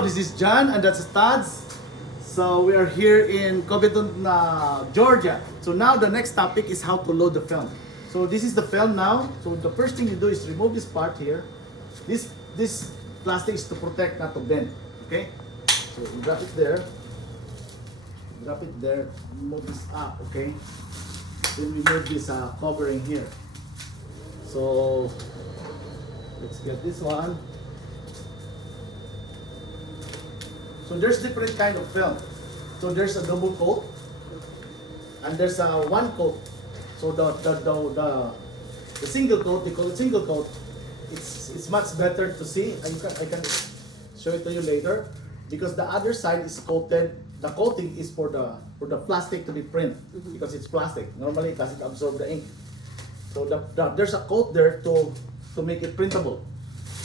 Hello, this is John and that's Tads. So we are here in Covington, Georgia. So now the next topic is how to load the film. So this is the film now. So the first thing you do is remove this part here. This plastic is to protect, not to bend. Okay? So you drop it there. Drop it there. Move this up. Okay? Then we move this covering here. So let's get this one. So there's different kind of film. So there's a double coat, and there's a one coat. So the single coat, they call it single coat. It's much better to see. I can show it to you later, because the other side is coated. The coating is for the plastic to be print, because it's plastic. Normally it doesn't absorb the ink. So there's a coat there to make it printable.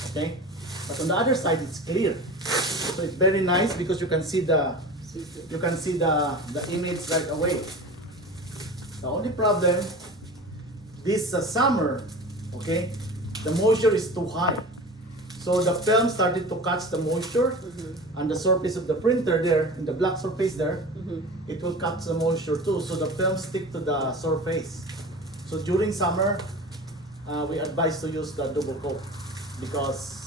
Okay, but on the other side it's clear. So it's very nice because you can see the image right away. The only problem, this summer, okay, the moisture is too high. So the film started to catch the moisture on the surface of the printer there, in the black surface there, it will catch the moisture too. So the film stick to the surface. So during summer, we advise to use the double coat, because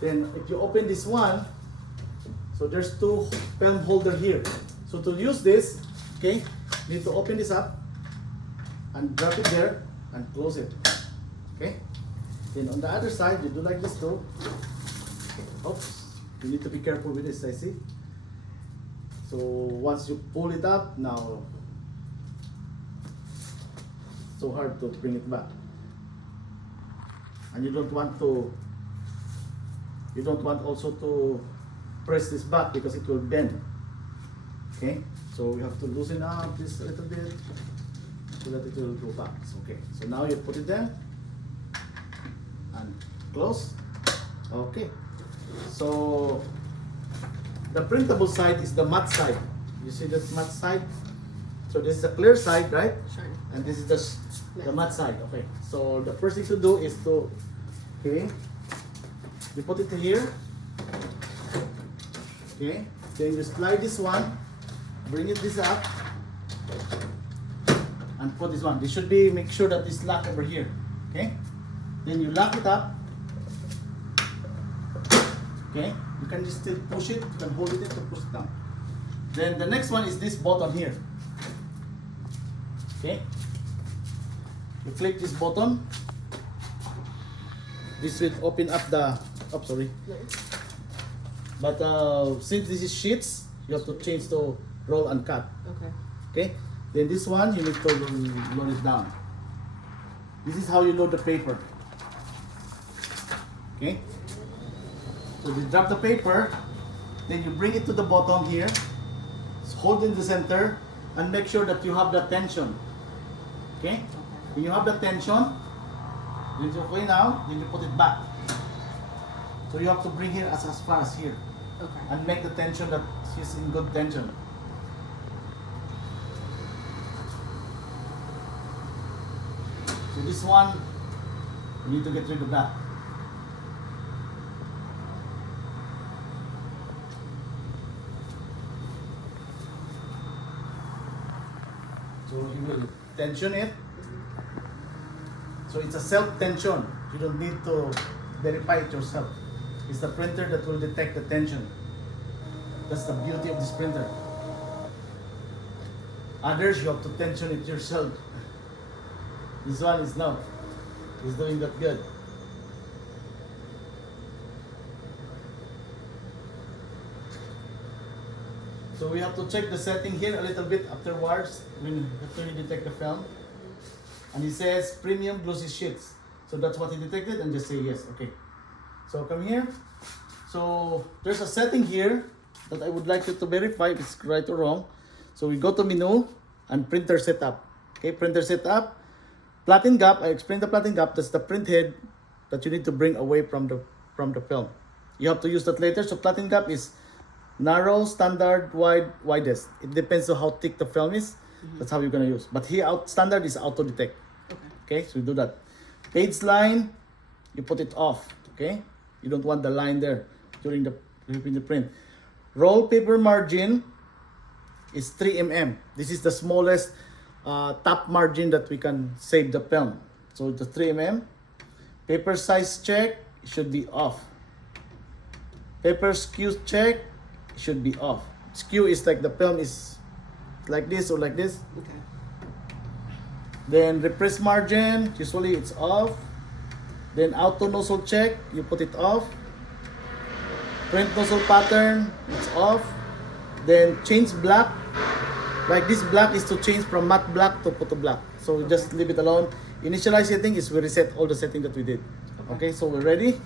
then if you open this one, so there's two film holder here. So to use this, okay, you need to open this up and drop it there and close it. Okay. Then on the other side, you do like this too. Oops, you need to be careful with this, I see. So once you pull it up, now so hard to bring it back. And you don't want also to press this back, because it will bend. Okay, so we have to loosen up this a little bit so that it will go back. Okay, so now you put it there and close. Okay, so the printable side is the matte side. You see that matte side? So this is the clear side, right? Sure. And this is the matte side. Okay, so the first thing to do is to, okay, you put it here. Okay, then you slide this one, bring this up, and put this one. This should be, make sure that it's locked over here. Okay, then you lock it up. Okay, you can just still push it, you can hold it to push it down. Then the next one is this button here. Okay, you click this button. This will open up the, oh sorry. But since this is sheets, you have to change to roll and cut. Okay. Okay. Then this one, you need to load it down. This is how you load the paper. Okay. So you drop the paper, then you bring it to the bottom here. So hold in the center and make sure that you have the tension. Okay. When you have the tension, it's okay now. Then you put it back. So you have to bring here as far as here. Okay. And make the tension that she's in good tension. So this one, you need to get rid of that. So you will tension it. So it's a self-tension. You don't need to verify it yourself. It's the printer that will detect the tension. That's the beauty of this printer. Others, you have to tension it yourself. This one is not. It's doing that good. So we have to check the setting here a little bit afterwards, after you detect the film. And it says premium glossy sheets. So that's what he detected, and just say yes. Okay. So come here. So there's a setting here that I would like you to verify if it's right or wrong. So we go to menu and printer setup. Okay, printer setup. Platen gap. I explained the platen gap. That's the print head that you need to bring away from the film. You have to use that later. So platen gap is narrow, standard, wide, widest. It depends on how thick the film is. That's how you're gonna use. But here standard is auto detect. Okay, so you do that. Page line, you put it off. Okay, you don't want the line there during the Repeat the print. Roll paper margin is 3 mm. This is the smallest top margin that we can save the film. So the 3 mm. Paper size check should be off. Paper skew check should be off. Skew is like the film is like this or like this. Okay. Then repress margin, usually it's off. Then auto nozzle check, you put it off. Print nozzle pattern, it's off. Then change black. Like this black is to change from matte black to photo black. So we just leave it alone. Initialize setting is we reset all the setting that we did. Okay, so we're ready.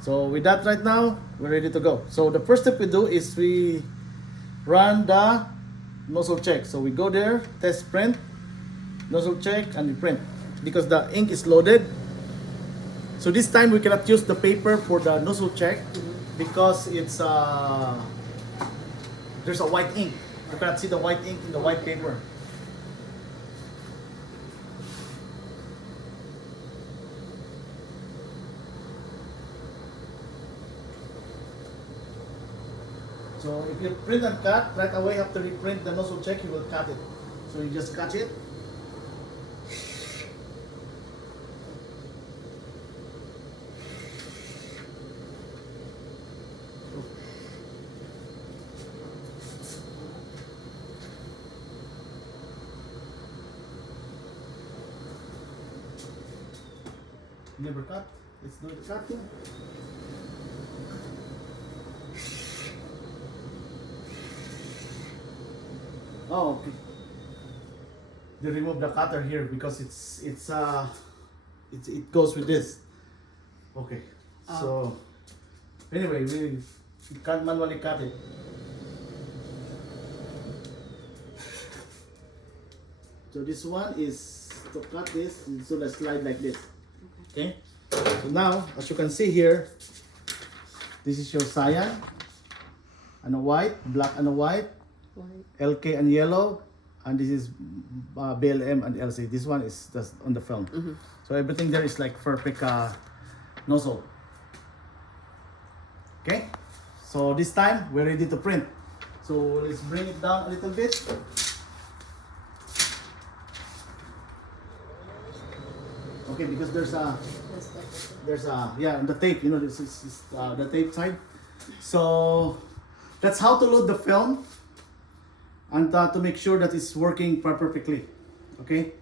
So with that right now, we're ready to go. So the first step we do is we run the nozzle check. So we go there, test print, nozzle check, and we print. Because the ink is loaded. So this time we cannot use the paper for the nozzle check because it's there's a white ink. You cannot see the white ink in the white paper. So if you print and cut, right away after you print the nozzle check, you will cut it. So you just cut it. Never cut. Let's do the cutting. Oh, okay. They remove the cutter here because it goes with this. Okay. So anyway, we can't manually cut it. So this one is to cut this, so let's slide like this. Okay. So now, as you can see here, this is your cyan and a white, black and a white, LK and yellow, and this is BLM and LC. This one is just on the film. So everything there is like perfect nozzle. Okay. So this time we're ready to print. So let's bring it down a little bit. Okay, because there's a yeah, the tape, you know, this is the tape side. So that's how to load the film and to make sure that it's working perfectly. Okay,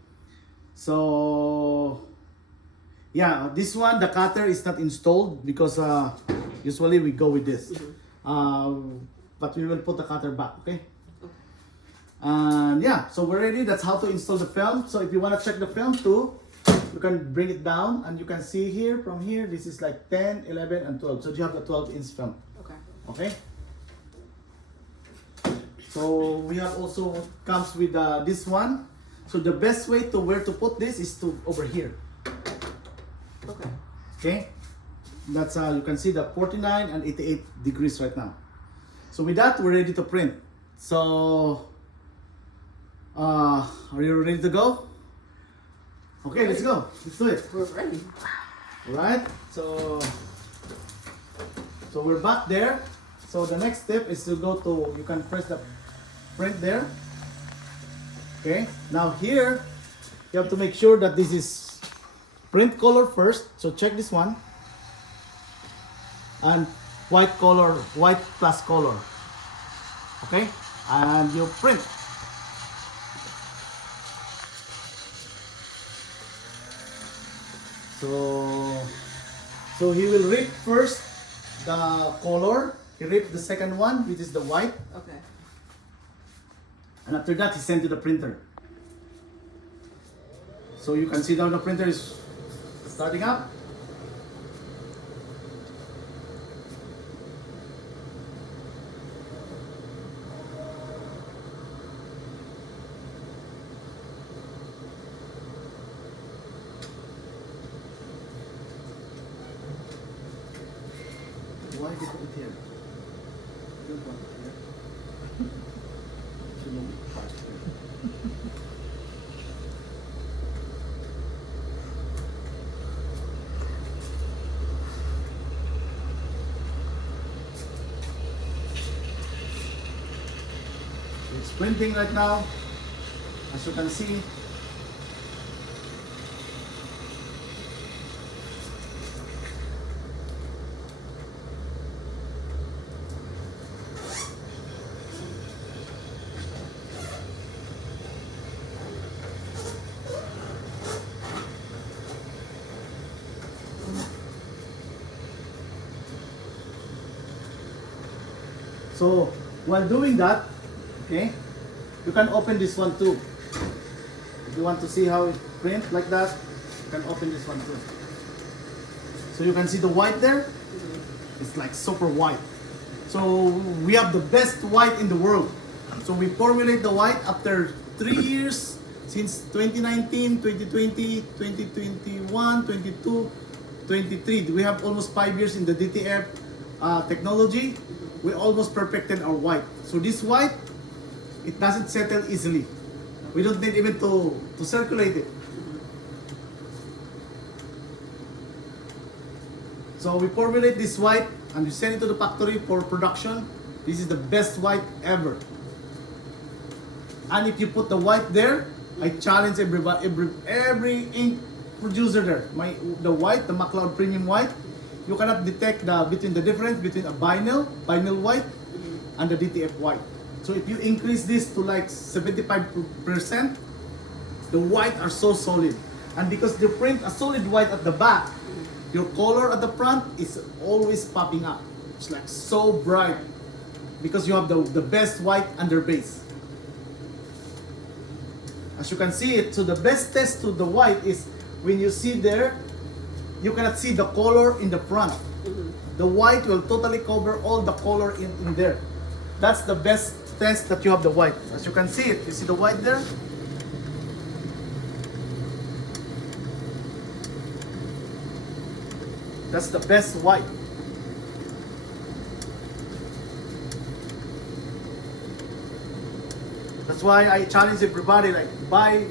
so yeah, this one the cutter is not installed because usually we go with this, but we will put the cutter back. Okay. And yeah, so we're ready. That's how to install the film. So if you want to check the film too, you can bring it down and you can see here from here, this is like 10, 11, and 12. So you have the 12-inch film. Okay. Okay. So we have also comes with this one. So the best way to where to put this is to over here. Okay. Okay. That's you can see the 49 and 88 degrees right now. So with that, we're ready to print. So are you ready to go? Okay, let's go. Let's do it. We're ready. Alright, so we're back there. So the next step is to go to, you can press the print there. Okay, now here you have to make sure that this is print color first. So check this one. And white color, white plus color. Okay, and you print. So he will read first the color, he read the second one, which is the white. Okay. And after that, he sent to the printer. So you can see now the printer is starting up. Why did you put it here? You don't want it here. It shouldn't be part here. It's printing right now, as you can see. So while doing that, okay, you can open this one too. If you want to see how it prints like that, you can open this one too. So you can see the white there. It's like super white. So we have the best white in the world. So we formulate the white after 3 years, since 2019, 2020, 2021, 22, 23. We have almost 5 years in the DTF technology. We almost perfected our white. So this white, it doesn't settle easily. We don't need even to circulate it. So we formulate this white and we send it to the factory for production. This is the best white ever. And if you put the white there, I challenge everybody, every ink producer there. The white, the McLaud premium white, you cannot detect the difference between a vinyl white, and the DTF white. So if you increase this to like 75%, the white are so solid. And because they print a solid white at the back, your color at the front is always popping up. It's like so bright because you have the best white under base. As you can see it, so the best test to the white is when you see there, you cannot see the color in the front. The white will totally cover all the color in there. That's the best test that you have the white. As you can see it, you see the white there? That's the best white. That's why I challenge everybody, like buy,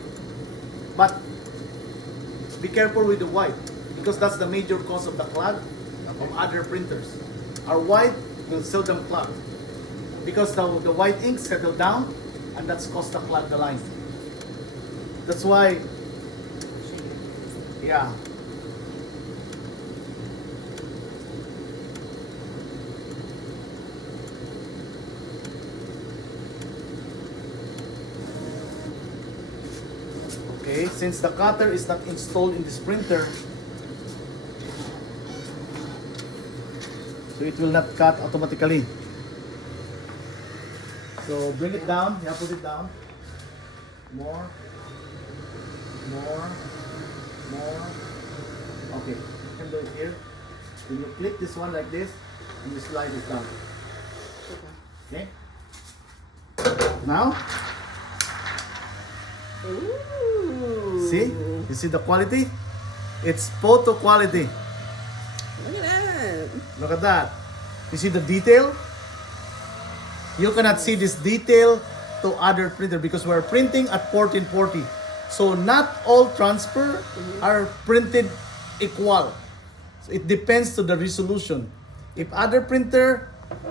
but be careful with the white, because that's the major cause of the clog of other printers. Our white will seldom clog because the white ink settle down, and that's caused the clog the line. That's why, yeah. Okay, since the cutter is not installed in this printer, so it will not cut automatically. So bring it down, yeah, put it down. More. Okay, you can do it here. When you click this one like this, and you slide it down. Okay. Now. Ooh. See? You see the quality? It's photo quality. Look at that. Look at that. You see the detail? You cannot see this detail to other printer because we're printing at 1440. So not all transfer are printed equal. So it depends to the resolution. If other printer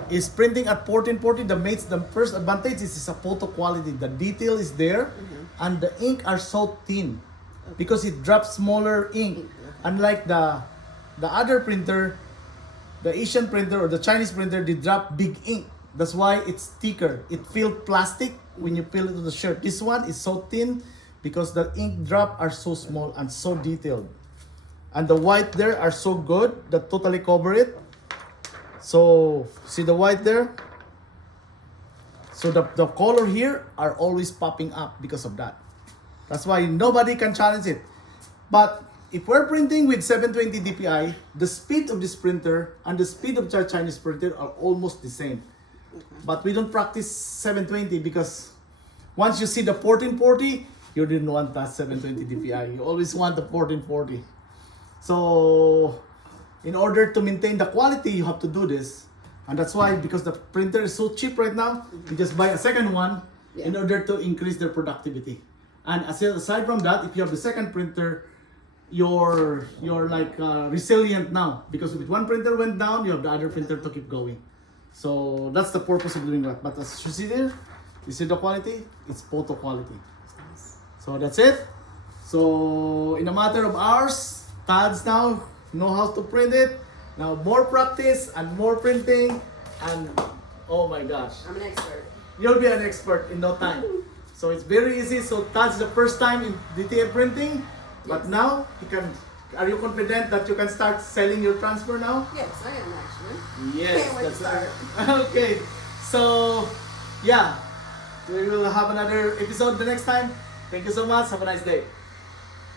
is printing at 1440, the first advantage is a photo quality. The detail is there, and the ink are so thin because it drops smaller ink. Unlike the other printer, the Asian printer or the Chinese printer, they drop big ink. That's why it's thicker. It feels plastic when you peel it to the shirt. This one is so thin because the ink drop are so small and so detailed. And the white there are so good that totally cover it. So see the white there? So the color here are always popping up because of that. That's why nobody can challenge it. But if we're printing with 720 DPI, the speed of this printer and the speed of the Chinese printer are almost the same. But we don't practice 720 because once you see the 1440, you didn't want that 720 DPI. You always want the 1440. So in order to maintain the quality, you have to do this. And that's why, because the printer is so cheap right now, you just buy a second one in order to increase their productivity. And aside from that, if you have the second printer, you're like resilient now, because if one printer went down, you have the other printer to keep going. So that's the purpose of doing that. But as you see there, You see the quality? It's photo quality. So that's it. So in a matter of hours, Tads now know how to print it. Now more practice and more printing, and oh my gosh, I'm an expert. you'll be an expert in no time. So it's very easy. So Tads the first time in DTF printing, but Yes. now he can. Are you confident that you can start selling your transfer now? Yes, I am actually. Yes, Can't wait to that's start. right. Okay, so yeah, we will have another episode the next time. Thank you so much. Have a nice day.